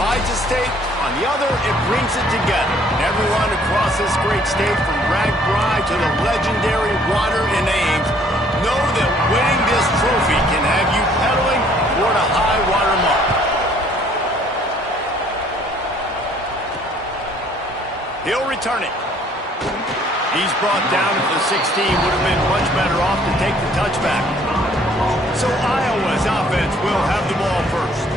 divides a state. On the other, it brings it together. And everyone across this great state, from RAGBRAI to the legendary water in Ames, know that winning this trophy can have you pedaling toward a high water mark. He'll return it. He's brought down at the 16. Would have been much better off to take the touchback. So Iowa's offense will have the ball first.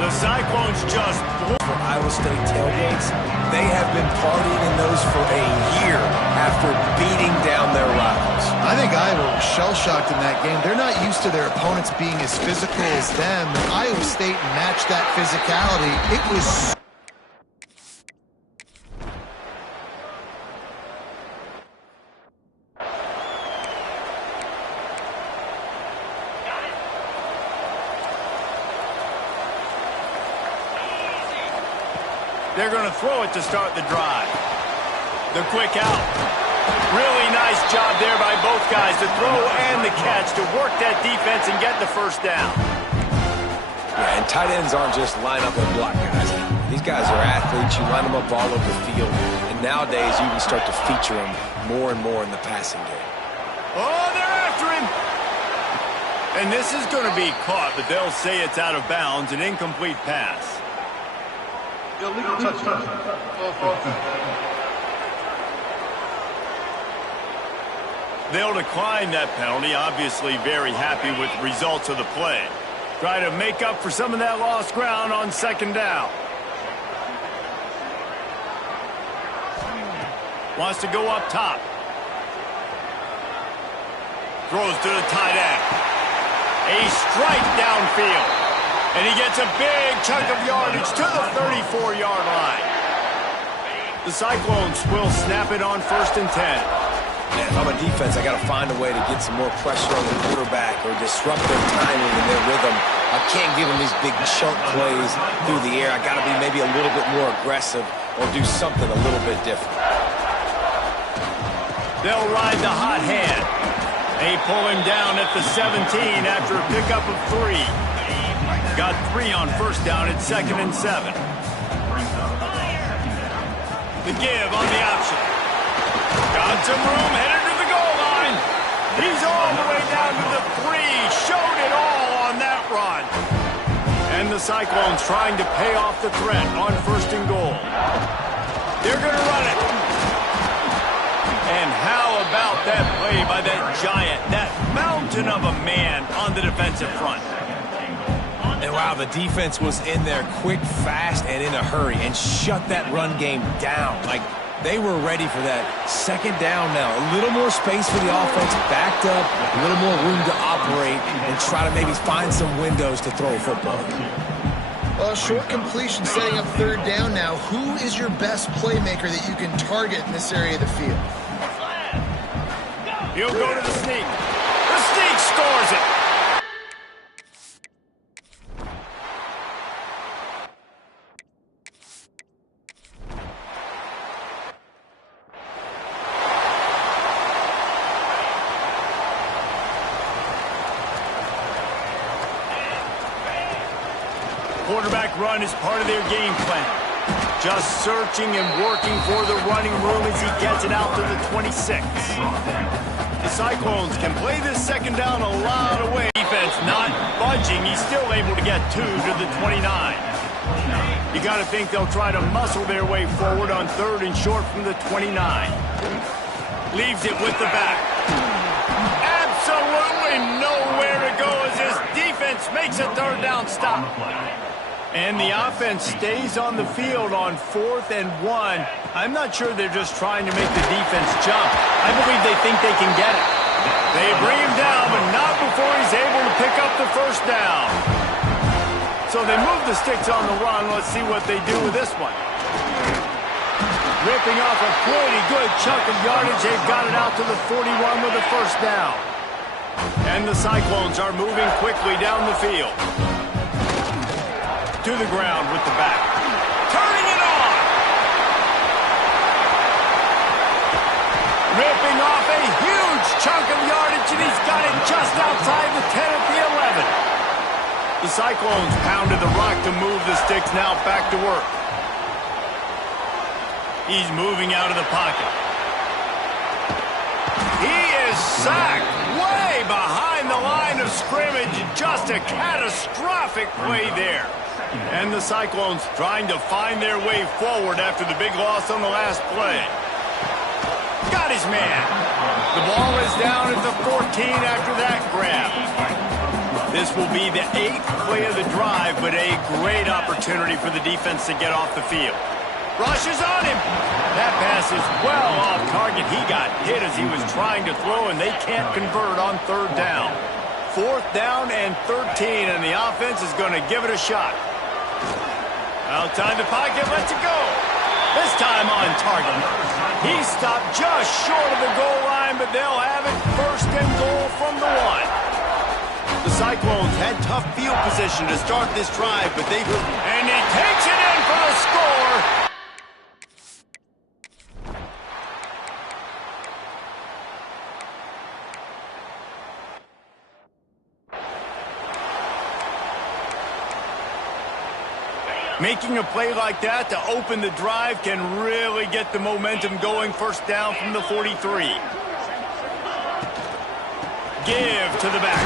The Cyclones just for Iowa State tailgates. They have been partying in those for a year after beating down their rivals. I think Iowa was shell-shocked in that game. They're not used to their opponents being as physical as them. And Iowa State matched that physicality. It was... They're going to throw it to start the drive. The quick out. Really nice job there by both guys, the throw and the catch, to work that defense and get the first down. Yeah, and tight ends aren't just line up and block guys. These guys are athletes. You line them up all over the field. And nowadays, you can start to feature them more and more in the passing game. Oh, they're after him. And this is going to be caught, but they'll say it's out of bounds, an incomplete pass. Illegal touchdown. They'll decline that penalty, obviously very happy with the results of the play. Try to make up for some of that lost ground on second down. Wants to go up top. Throws to the tight end. A strike downfield. And he gets a big chunk of yardage to the 34-yard line. The Cyclones will snap it on 1st and 10. Man, if I'm a defense, I got to find a way to get some more pressure on the quarterback or disrupt their timing and their rhythm. I can't give them these big chunk plays through the air. I got to be maybe a little bit more aggressive or do something a little bit different. They'll ride the hot hand. They pull him down at the 17 after a pickup of 3. Got 3 on 1st down at 2nd and 7. The give on the option. Got some room, headed to the goal line. He's all the way down to the 3. Showed it all on that run. And the Cyclones trying to pay off the threat on 1st and goal. They're going to run it. And how about that play by that giant, that mountain of a man on the defensive front? And wow, the defense was in there quick, fast, and in a hurry and shut that run game down. Like, they were ready for that second down now. A little more space for the offense, backed up, a little more room to operate and try to maybe find some windows to throw a football. Well, short completion setting up 3rd down now. Who is your best playmaker that you can target in this area of the field? He'll go to the sneak. The sneak scores it. Quarterback run is part of their game plan. Just searching and working for the running room as he gets it out to the 26. The Cyclones can play this second down a lot of ways. Defense not budging. He's still able to get 2 to the 29. You got to think they'll try to muscle their way forward on 3rd and short from the 29. Leaves it with the back. Absolutely nowhere to go as this defense makes a 3rd down stop. And the offense stays on the field on 4th and 1. I'm not sure they're just trying to make the defense jump. I believe they think they can get it. They bring him down, but not before he's able to pick up the 1st down. So they move the sticks on the run. Let's see what they do with this one. Ripping off a pretty good chunk of yardage. They've got it out to the 41 with the 1st down. And the Cyclones are moving quickly down the field. To the ground with the back. Turning it on! Ripping off a huge chunk of yardage, and he's got it just outside the 10 at the 11. The Cyclones pounded the rock to move the sticks, now back to work. He's moving out of the pocket. He is sacked way behind the line of scrimmage. Just a catastrophic play there. And the Cyclones trying to find their way forward after the big loss on the last play. Got his man. The ball is down at the 14 after that grab. This will be the 8th play of the drive, but a great opportunity for the defense to get off the field. Rushes on him. That pass is well off target. He got hit as he was trying to throw, and they can't convert on 3rd down. 4th down and 13, and the offense is going to give it a shot. Outside the pocket, lets it go. This time on target. He stopped just short of the goal line, but they'll have it 1st and goal from the 1. The Cyclones had tough field position to start this drive, but they... And he takes it in for the score! Making a play like that to open the drive can really get the momentum going. 1st down from the 43. Give to the back.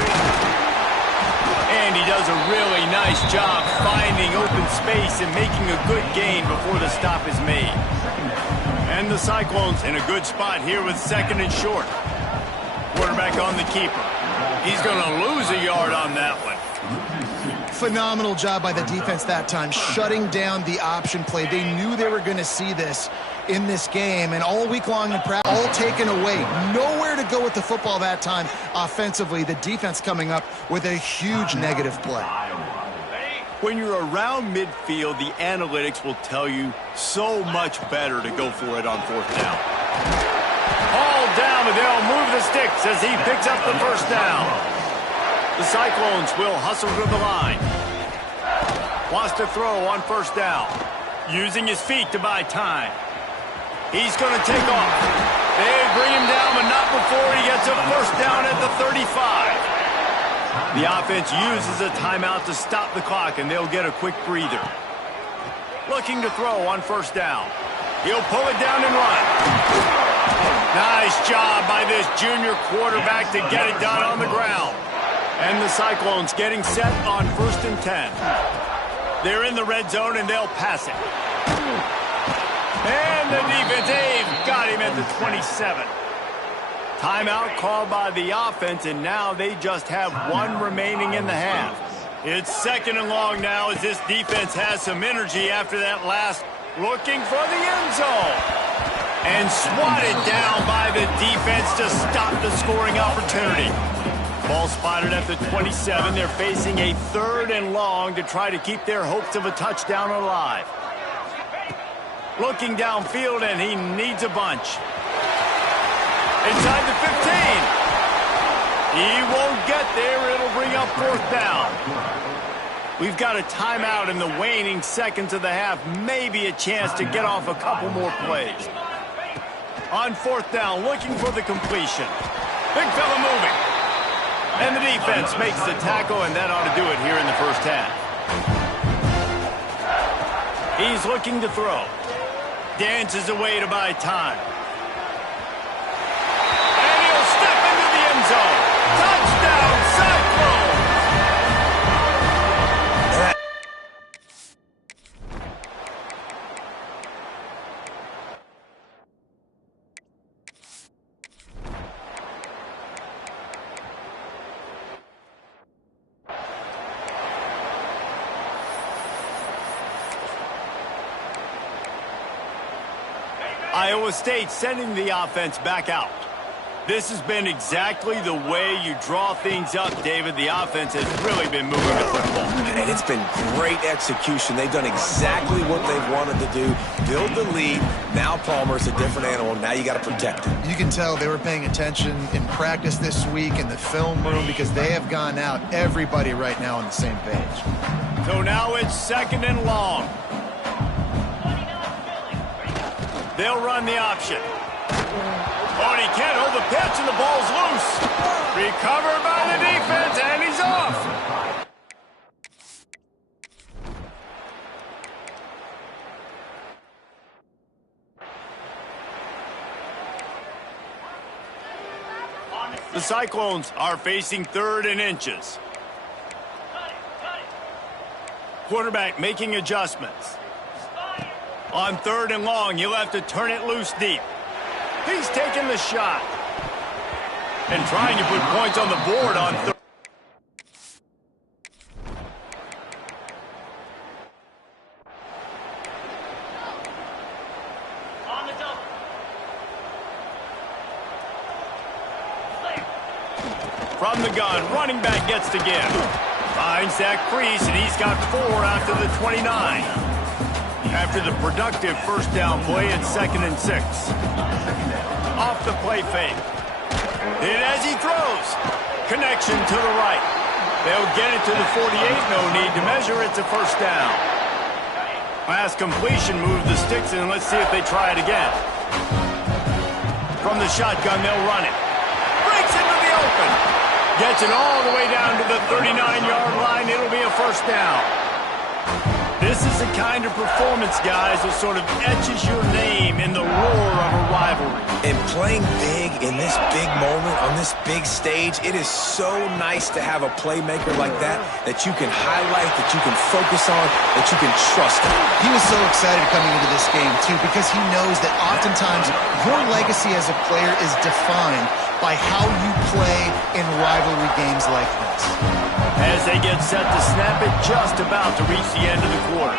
And he does a really nice job finding open space and making a good gain before the stop is made. And the Cyclones in a good spot here with 2nd and short. Quarterback on the keeper. He's going to lose a yard on that one. Phenomenal job by the defense that time, shutting down the option play. They knew they were going to see this in this game, and all week long in practice, all taken away. Nowhere to go with the football that time offensively. The defense coming up with a huge negative play. When you're around midfield, the analytics will tell you so much better to go for it on 4th down. All down, but they'll move the sticks as he picks up the 1st down. The Cyclones will hustle to the line. Wants to throw on 1st down. Using his feet to buy time. He's going to take off. They bring him down, but not before he gets a 1st down at the 35. The offense uses a timeout to stop the clock, and they'll get a quick breather. Looking to throw on 1st down. He'll pull it down and run. Nice job by this junior quarterback to get it done on the ground. And the Cyclones getting set on 1st and 10. They're in the red zone, and they'll pass it. And the defense, they've got him at the 27. Timeout called by the offense, and now they just have 1 remaining in the half. It's 2nd and long now as this defense has some energy after that last looking for the end zone. And swatted down by the defense to stop the scoring opportunity. Ball spotted at the 27. They're facing a 3rd and long to try to keep their hopes of a touchdown alive. Looking downfield, and he needs a bunch. Inside the 15. He won't get there. It'll bring up 4th down. We've got a timeout in the waning seconds of the half. Maybe a chance to get off a couple more plays. On 4th down, looking for the completion. Big fella moving. And the defense makes the tackle, and that ought to do it here in the 1st half. He's looking to throw. Dances away to buy time. And he'll step into the end zone. Touchdown, Cyclones! Iowa State sending the offense back out. This has been exactly the way you draw things up, David. The offense has really been moving the football. And it's been great execution. They've done exactly what they've wanted to do. Build the lead. Now Palmer's a different animal. Now you got to protect him. You can tell they were paying attention in practice this week in the film room because they have gone out, everybody right now on the same page. So now it's 2nd and long. They'll run the option. Oh, and he can't hold the pitch, and the ball's loose. Recovered by the defense, and he's off. The Cyclones are facing 3rd and inches. Quarterback making adjustments. On 3rd and long, he'll have to turn it loose deep. He's taking the shot. And trying to put points on the board on 3rd. From the gun, running back gets to give. Finds that crease, and he's got 4 after the 29. After the productive first down play, it's 2nd and 6. Off the play fake. And as he throws, connection to the right. They'll get it to the 48, no need to measure, it's a first down. Last completion, move the sticks, and let's see if they try it again. From the shotgun, they'll run it. Breaks into the open. Gets it all the way down to the 39-yard line. It'll be a first down. This is the kind of performance, guys, that sort of etches your name in the roar of a rivalry. And playing big in this big moment, on this big stage, it is so nice to have a playmaker like that you can highlight, that you can focus on, that you can trust in. He was so excited coming into this game, too, because he knows that oftentimes your legacy as a player is defined by how you play in rivalry games like this. As they get set to snap it, just about to reach the end of the quarter.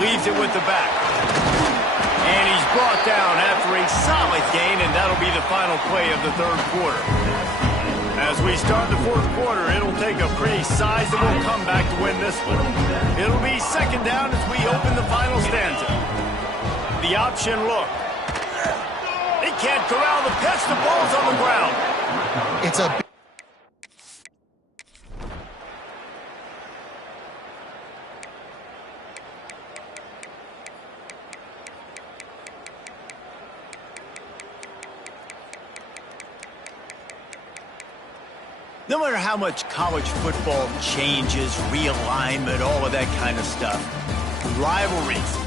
Leaves it with the back. And he's brought down after a solid gain, and that'll be the final play of the 3rd quarter. As we start the 4th quarter, it'll take a pretty sizable comeback to win this one. It'll be 2nd down as we open the final stanza. The option look. He can't corral the pitch. The ball's on the ground. It's a No matter how much college football changes, realignment, all of that kind of stuff, rivalries.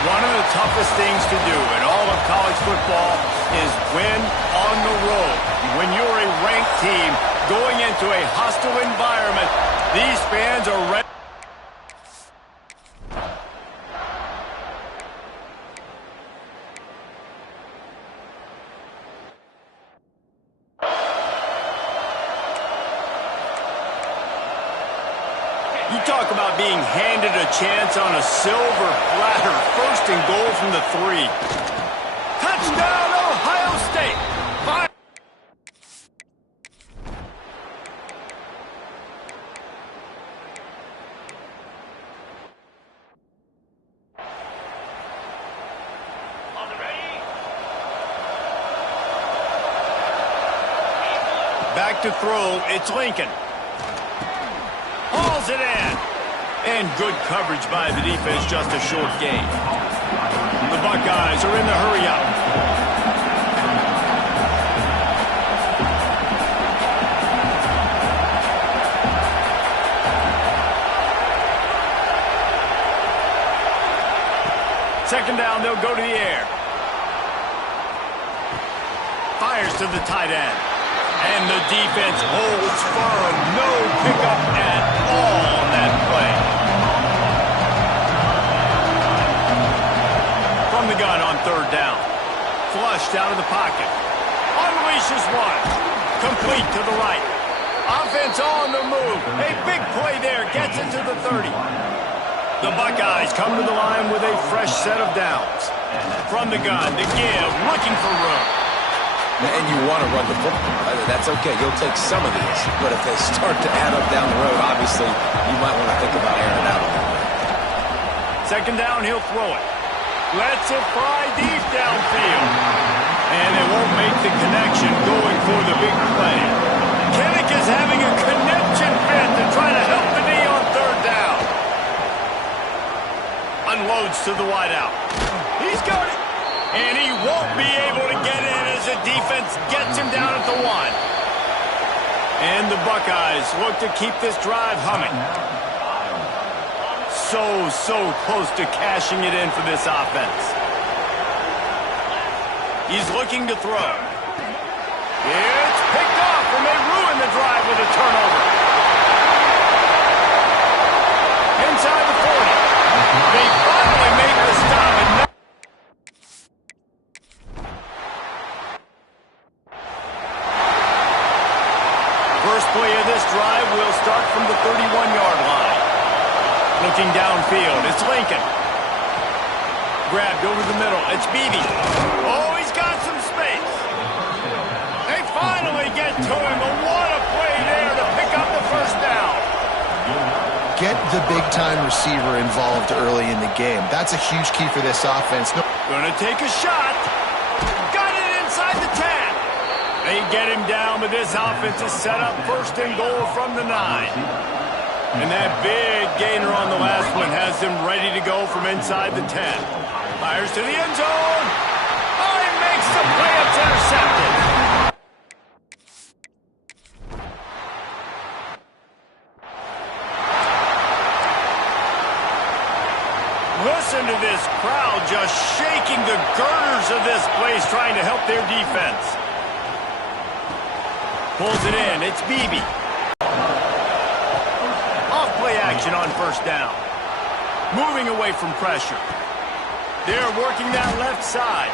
One of the toughest things to do in all of college football is win on the road. When you're a ranked team going into a hostile environment, these fans are ready. You talk about being handed a chance on a silver platter. 1st and goal from the 3. Touchdown, Ohio State. Back to throw, it's Lincoln. Hauls it in. And good coverage by the defense, just a short gain. The Buckeyes are in the hurry-up. Second down, they'll go to the air. Fires to the tight end. And the defense holds firm. No pickup at all on that play. From the gun on third down. Flushed out of the pocket. Unleashes one. Complete to the right. Offense on the move. A big play there. Gets into the 30. The Buckeyes come to the line with a fresh set of downs. From the gun, the give, looking for room. And you want to run the football. That's okay. You'll take some of these. But if they start to add up down the road, obviously, you might want to think about airing out a little bit. Second down, he'll throw it. Lets it fly deep downfield. And it won't make the connection going for the big play. Kinnick is having a connection fit to try to help the knee on third down. Unloads to the wideout. He's got it. And he won't be able to get in as the defense gets him down at the 1. And the Buckeyes look to keep this drive humming. So close to cashing it in for this offense. He's looking to throw. It's picked off and they ruin the drive with a turnover. Inside the 40. They finally make the stop. And first play of this drive will start from the 31-yard line. Looking downfield, it's Lincoln. Grabbed over the middle, it's Beebe. Oh, he's got some space. They finally get to him, but what a play there to pick up the first down. Get the big-time receiver involved early in the game. That's a huge key for this offense. Gonna take a shot. Got it inside the 10. They get him down, but this offense is set up first and goal from the 9. And that big gainer on the last one has him ready to go from inside the 10. Fires to the end zone. Oh, he makes the play. It's intercepted. Listen to this crowd just shaking the girders of this place, trying to help their defense. Pulls it in. It's Beebe. Off-play action on first down. Moving away from pressure. They're working that left side.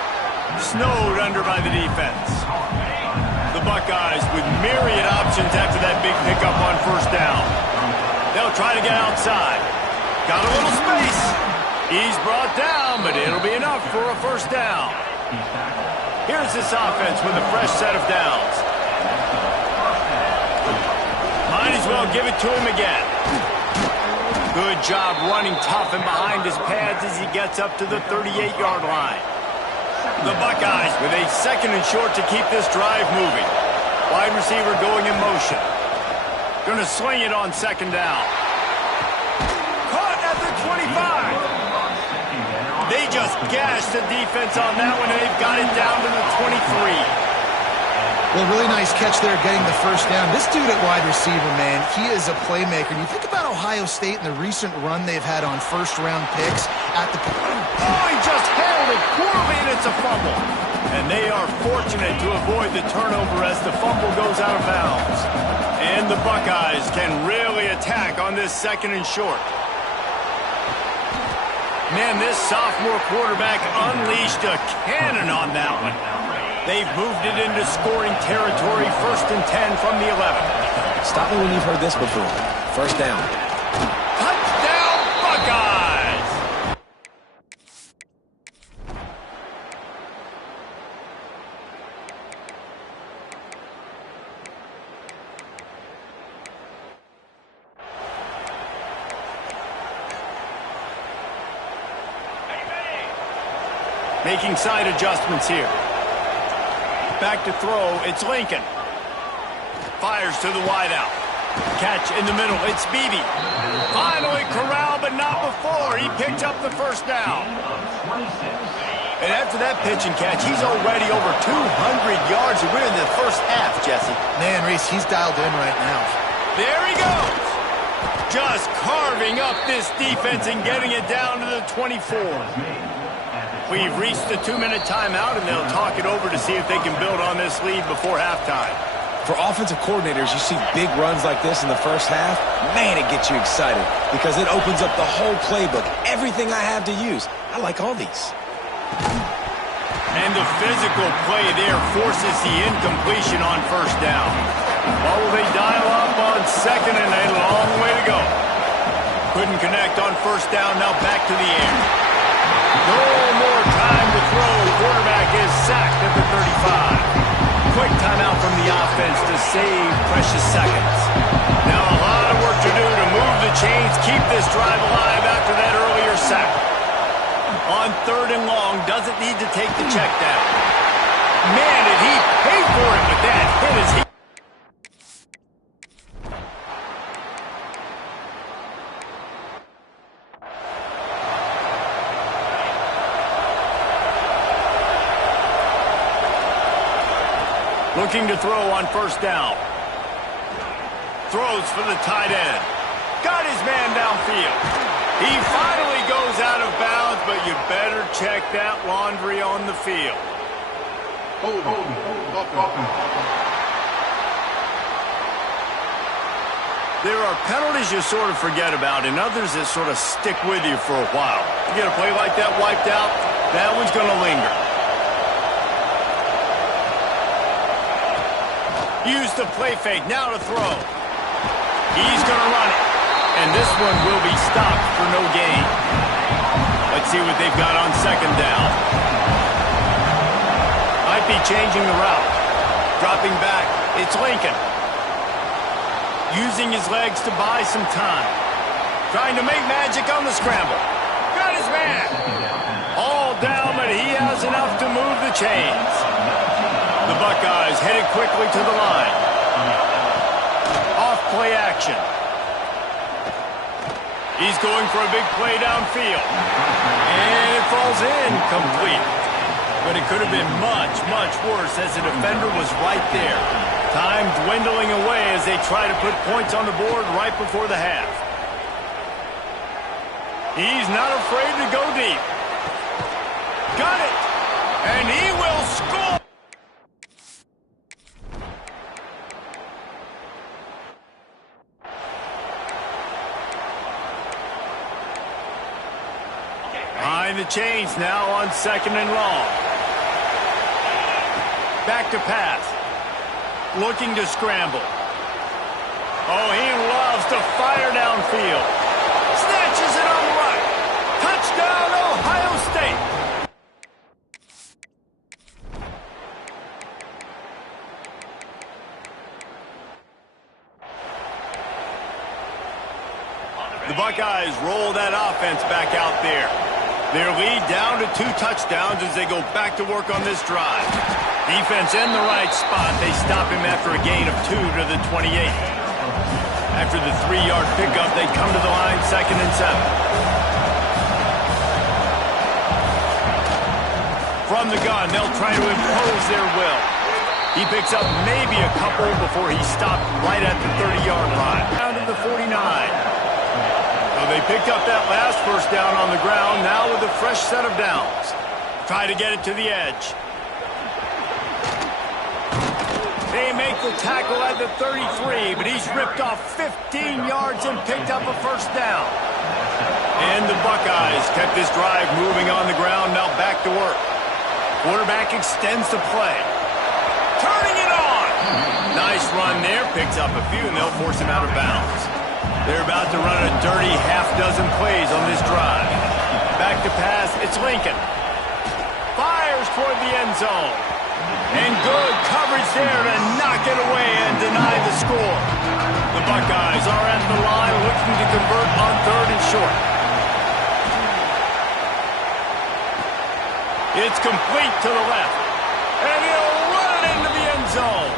Snowed under by the defense. The Buckeyes with myriad options after that big pickup on first down. They'll try to get outside. Got a little space. He's brought down, but it'll be enough for a first down. Here's this offense with a fresh set of downs. Might as well give it to him again. Good job running tough and behind his pads as he gets up to the 38-yard line. The Buckeyes with a second and short to keep this drive moving. Wide receiver going in motion. Going to swing it on second down. Caught at the 25. They just gashed the defense on that one, and they've got it down to the 23. Well, really nice catch there getting the first down. This dude at wide receiver, man, he is a playmaker. And you think about Ohio State and the recent run they've had on first-round picks at the... Oh, he just handled it poorly, and it's a fumble. And they are fortunate to avoid the turnover as the fumble goes out of bounds. And the Buckeyes can really attack on this second and short. Man, this sophomore quarterback unleashed a cannon on that one. They've moved it into scoring territory, first and 10 from the 11. Stop me when you've heard this before. First down. Touchdown, Buckeyes! Making side adjustments here. Back to throw, it's Lincoln. Fires to the wideout. Catch in the middle. It's Beebe. Finally corralled, but not before. He picked up the first down. And after that pitch and catch, he's already over 200 yards. We're in the first half, Jesse. Man, Reese, he's dialed in right now. There he goes. Just carving up this defense and getting it down to the 24. We've reached the 2-minute timeout, and they'll talk it over to see if they can build on this lead before halftime. For offensive coordinators, you see big runs like this in the first half, man, it gets you excited because it opens up the whole playbook, everything I have to use. I like all these. And the physical play there forces the incompletion on first down. What will they dial up on second, and a long way to go. Couldn't connect on first down, now back to the air. No more time to throw. Quarterback is sacked at the 35. Quick timeout from the offense to save precious seconds. Now a lot of work to do to move the chains, keep this drive alive after that earlier sack. On 3rd and long, doesn't need to take the check down. Man, did he pay for it with that hit as he... Looking to throw on first down. Throws for the tight end. Got his man downfield. He finally goes out of bounds, but you better check that laundry on the field. There are penalties you sort of forget about and others that sort of stick with you for a while. You get a play like that wiped out, that one's going to linger. Use the play fake, now to throw. He's going to run it. And this one will be stopped for no gain. Let's see what they've got on second down. Might be changing the route. Dropping back, it's Lincoln. Using his legs to buy some time. Trying to make magic on the scramble. Got his man. All down, but he has enough to move the chains. The Buckeyes headed quickly to the line. Off play action. He's going for a big play downfield. And it falls in complete. But it could have been much, much worse as the defender was right there. Time dwindling away as they try to put points on the board right before the half. He's not afraid to go deep. Got it. And he will score. Behind the chains now on second and long. Back to pass. Looking to scramble. Oh, he loves to fire downfield. Snatches it on the right. Touchdown, Ohio State. The Buckeyes roll that offense back out there. Their lead down to 2 touchdowns as they go back to work on this drive. Defense in the right spot. They stop him after a gain of 2 to the 28. After the 3-yard pickup, they come to the line, 2nd and 7. From the gun, they'll try to impose their will. He picks up maybe a couple before he stopped right at the 30-yard line. Down to the 49. So they picked up that last first down on the ground, now with a fresh set of downs. Try to get it to the edge. They make the tackle at the 33, but he's ripped off 15 yards and picked up a first down. And the Buckeyes kept this drive moving on the ground, now back to work. Quarterback extends the play. Turning it on! Nice run there, picks up a few, and they'll force him out of bounds. They're about to run a dirty half-dozen plays on this drive. Back to pass, it's Lincoln. Fires toward the end zone. And good coverage there to knock it away and deny the score. The Buckeyes are at the line looking to convert on 3rd and short. It's complete to the left. And he'll run it into the end zone.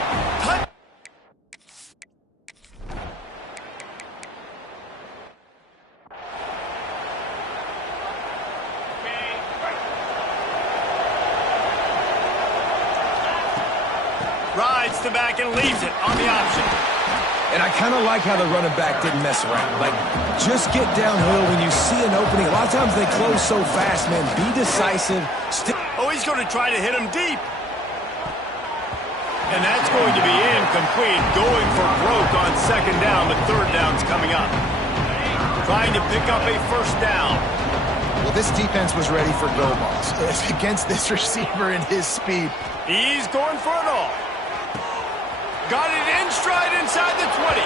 Rides to back and leaves it on the option. And I kind of like how the running back didn't mess around. Like, just get downhill when you see an opening. A lot of times they close so fast, man. Be decisive. Oh, he's going to try to hit him deep. And that's going to be incomplete. Going for broke on second down. The third down's coming up. Trying to pick up a first down. Well, this defense was ready for go balls against this receiver and his speed. He's going for it all. Got it in stride inside the 20.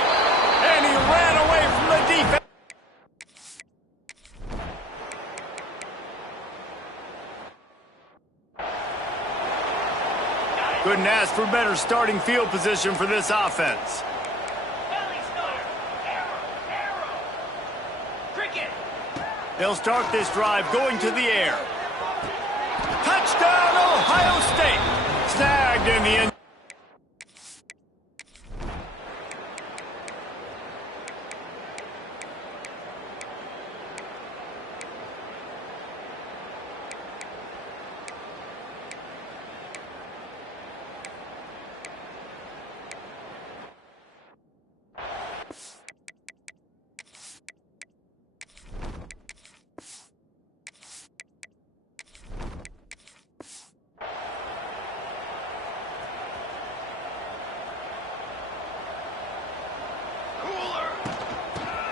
And he ran away from the defense. Couldn't ask for better starting field position for this offense. They'll start this drive going to the air. Touchdown, Ohio State. Snagged in the end.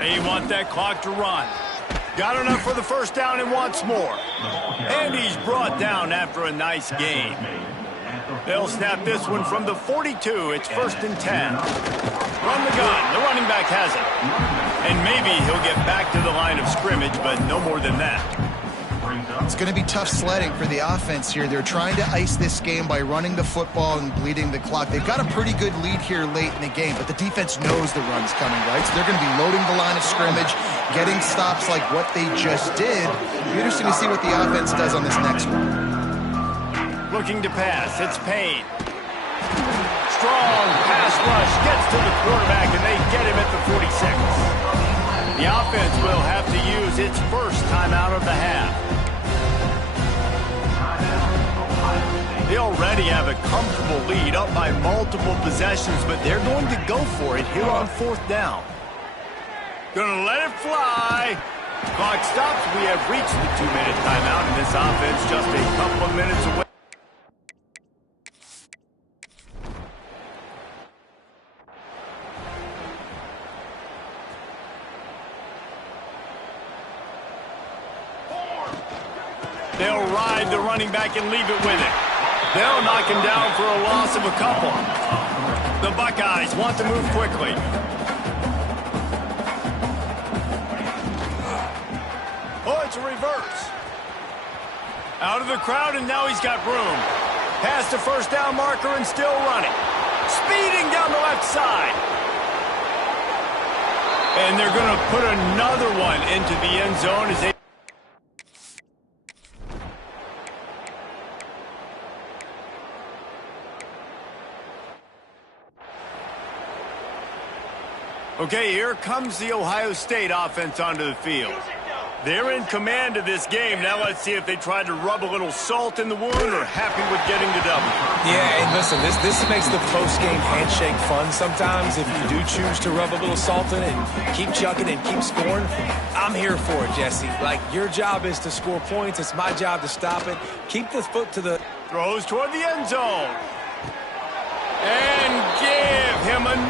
They want that clock to run. Got enough for the first down and wants more. And he's brought down after a nice gain. They'll snap this one from the 42. It's 1st and 10. Run the gun. The running back has it. And maybe he'll get back to the line of scrimmage, but no more than that. It's going to be tough sledding for the offense here. They're trying to ice this game by running the football and bleeding the clock. They've got a pretty good lead here late in the game, but the defense knows the run's coming, right? So they're going to be loading the line of scrimmage, getting stops like what they just did. It'll be interesting to see what the offense does on this next one. Looking to pass. It's Payne. Strong pass rush. Gets to the quarterback, and they get him at the 46. The offense will have to use its first timeout of the half. They already have a comfortable lead, up by multiple possessions, but they're going to go for it here on 4th down. Gonna let it fly. Clock stops. We have reached the 2-minute timeout, and this offense just a couple of minutes away. They'll ride the running back and leave it with it. They'll knock him down for a loss of a couple. The Buckeyes want to move quickly. Oh, it's a reverse. Out of the crowd, and now he's got room. Past the first down marker and still running. Speeding down the left side. And they're going to put another one into the end zone as they... Okay, here comes the Ohio State offense onto the field. They're in command of this game. Now let's see if they try to rub a little salt in the wound or happy with getting the W. Yeah, and listen, this makes the post-game handshake fun sometimes. If you do choose to rub a little salt in it and keep chucking and keep scoring, I'm here for it, Jesse. Like, your job is to score points. It's my job to stop it. Keep the foot to the... Throws toward the end zone. And give him a